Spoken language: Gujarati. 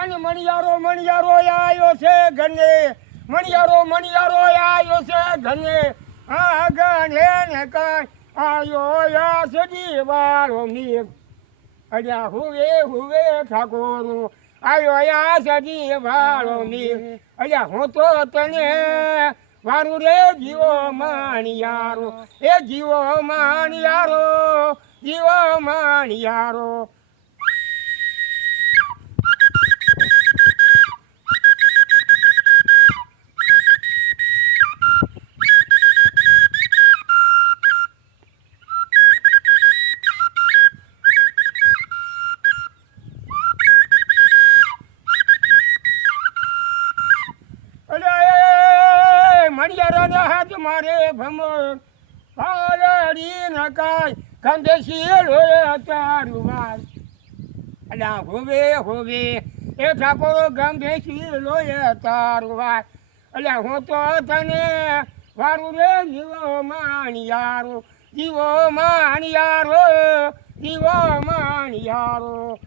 અને મણિયારો મણિયારો આવ્યો છે ઘને. મણિયારો મણિયારો આવ્યો છે ઘને. આ ગણે ને કાંઈ આવ્યો વાળો મીર. અડ્યા હુવે હુવે ઠાકોરો. આવ્યો યા સજી વાળો મીર. અડ્યા હું તો તને વારું રે જીવો માણિયારો. એ જીવો માણિયારો જીવો માણિયારો. હાથ મારે ભમર. પાલડી નકાય કંદેશી લોય તારું વાર અલ્યા હોવે હોવે, એ ઠાકોર ગંભેશી લોય તારું વાર અલ્યા હું તો તને રે, જીવો માણિયારો જીવો માણિયારો જીવો માણિયારો